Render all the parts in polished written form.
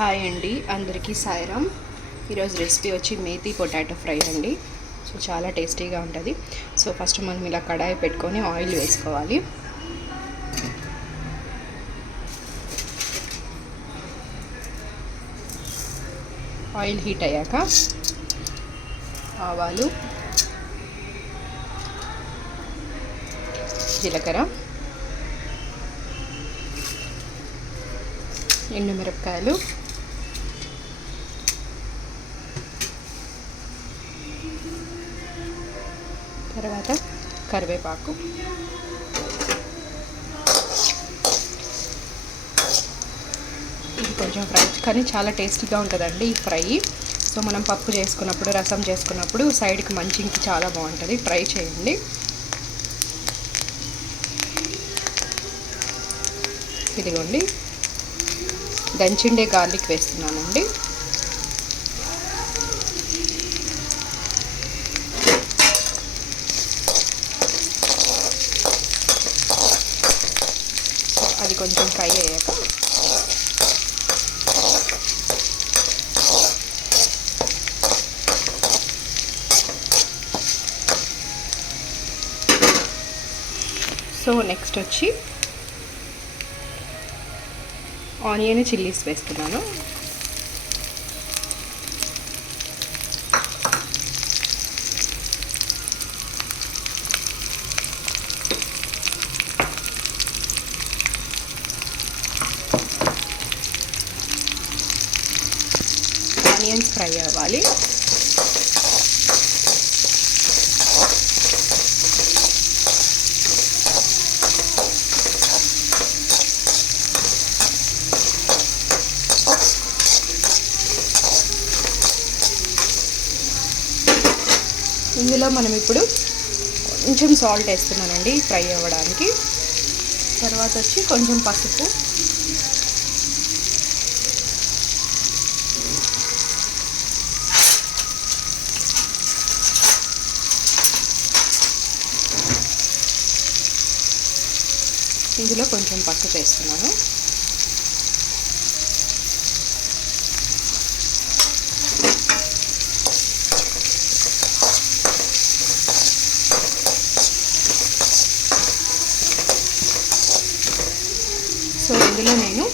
హాయ్ అండి, అందరికీ సాయిరామ్. ఈరోజు రెసిపీ వచ్చి మేతి పొటాటో ఫ్రై అండి. సో చాలా టేస్టీగా ఉంటుంది. సో ఫస్ట్ మనం ఇలా కడాయి పెట్టుకొని ఆయిల్ వేసుకోవాలి. ఆయిల్ హీట్ అయ్యాక ఆవాలు, జీలకర్ర, ఎండుమిరపకాయలు, తర్వాత కరివేపాకు, ఇది కొంచెం ఫ్రై కానీ చాలా టేస్టీగా ఉంటుందండి ఈ ఫ్రై. సో మనం పప్పు చేసుకున్నప్పుడు, రసం చేసుకున్నప్పుడు సైడ్కి మంచికి చాలా బాగుంటుంది. ట్రై చేయండి. ఇదిగోండి, దంచిండే గార్లిక్ వేస్తున్నానండి. అది కొంచెం ఫ్రై అయ్యాక సో నెక్స్ట్ వచ్చి ఆనియన్ చిల్లీస్ వేస్తున్నాను. ఆనియన్స్ ఫ్రై అవ్వాలి. ఇందులో మనం ఇప్పుడు కొంచెం సాల్ట్ వేస్తున్నానండి ఫ్రై అవ్వడానికి. తర్వాత వచ్చి కొంచెం పసుపు, ఇందులో కొంచెం పసుపు వేస్తున్నాను. సో ఇందులో నేను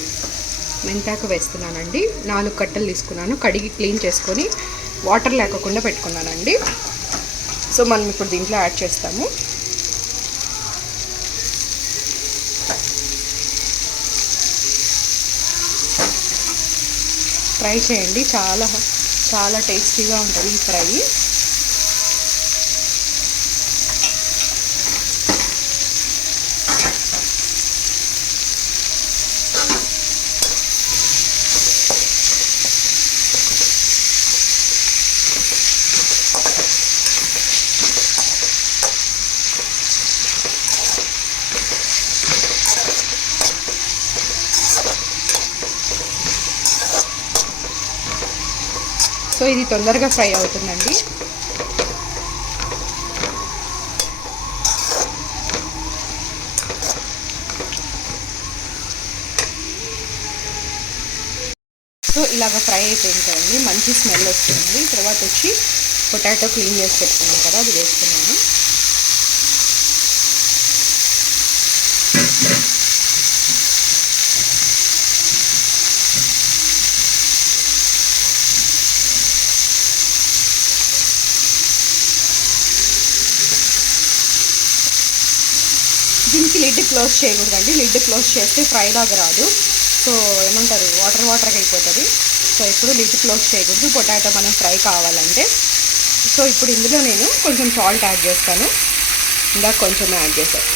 మెంతాకు వేస్తున్నానండి. 4 కట్టలు తీసుకున్నాను, కడిగి క్లీన్ చేసుకొని వాటర్ లేకుండా పెట్టుకున్నానండి. సో మనం ఇప్పుడు దీంట్లో యాడ్ చేస్తాము. ట్రై చేయండి, చాలా చాలా టేస్టీగా ఉంటుంది ఈ ఫ్రై. సో ఇది తొందరగా ఫ్రై అవుతుందండి. సో ఇలాగ ఫ్రై అయిపోయింది కదండి, మంచి స్మెల్ వస్తుంది. తర్వాత వచ్చి పొటాటో క్లీన్ చేసి పెట్టుకున్నాం కదా, అది వేస్తున్నాను. దీనికి లిడ్ క్లోజ్ చేయకూడదండి. లిడ్ క్లోజ్ చేస్తే ఫ్రై లాగా రాదు. సో ఏమంటారు, వాటర్ వాటర్గా అయిపోతుంది. సో ఇప్పుడు లిడ్ క్లోజ్ చేయకూడదు పొటాటో మనం ఫ్రై కావాలంటే. సో ఇప్పుడు ఇందులో నేను కొంచెం సాల్ట్ యాడ్ చేస్తాను. ఇందాక కొంచెం యాడ్ చేశాను.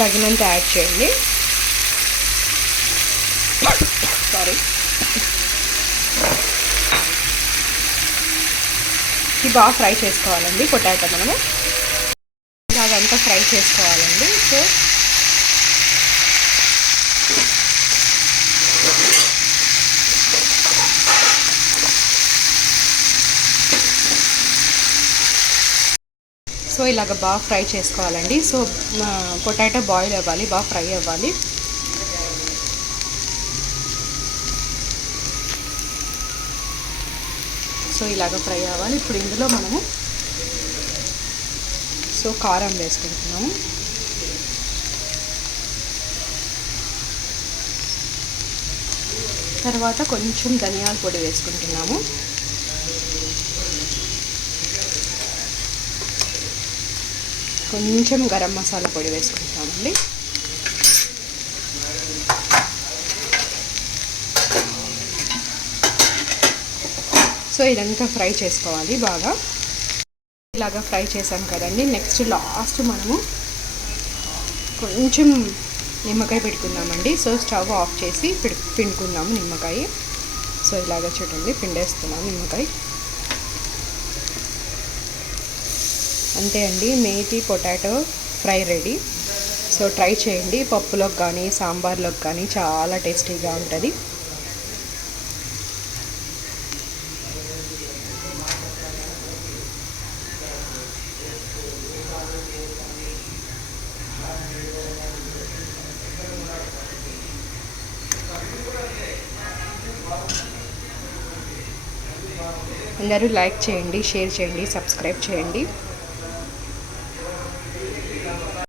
తగినంత యాడ్ చేయండి. సారీ, ఇది బాగా ఫ్రై చేసుకోవాలండి పొటాటో. మనము ఇలాగంతా ఫ్రై చేసుకోవాలండి. సో ఇలాగ బాగా ఫ్రై చేసుకోవాలండి. సో పొటాటో బాయిల్ అవ్వాలి, బాగా ఫ్రై అవ్వాలి. సో ఇలాగ ఫ్రై అవ్వాలి. ఇప్పుడు ఇందులో మనము సో కారం వేసుకుంటున్నాము. తర్వాత కొంచెం ధనియాల పొడి వేసుకుంటున్నాము. కొంచెం గరం మసాలా పొడి వేసుకుంటామండి. సో ఇదంతా ఫ్రై చేసుకోవాలి బాగా. ఇలాగా ఫ్రై చేసాం కదండి. నెక్స్ట్ లాస్ట్ మనము కొంచెం నిమ్మకాయ పెట్టుకుందామండి. సో స్టవ్ ఆఫ్ చేసి పిండుకుందాము నిమ్మకాయ. సో ఇలాగ చూడండి పిండేస్తున్నాము నిమ్మకాయ. అంతే అండి, methi potato fry ready. So try చేయండి. పప్పులోకి కానీ సాంబార్లోకి కానీ చాలా టేస్టీగా ఉంటుంది. అందరూ లైక్ చేయండి, షేర్ చేయండి, సబ్స్క్రైబ్ చేయండి.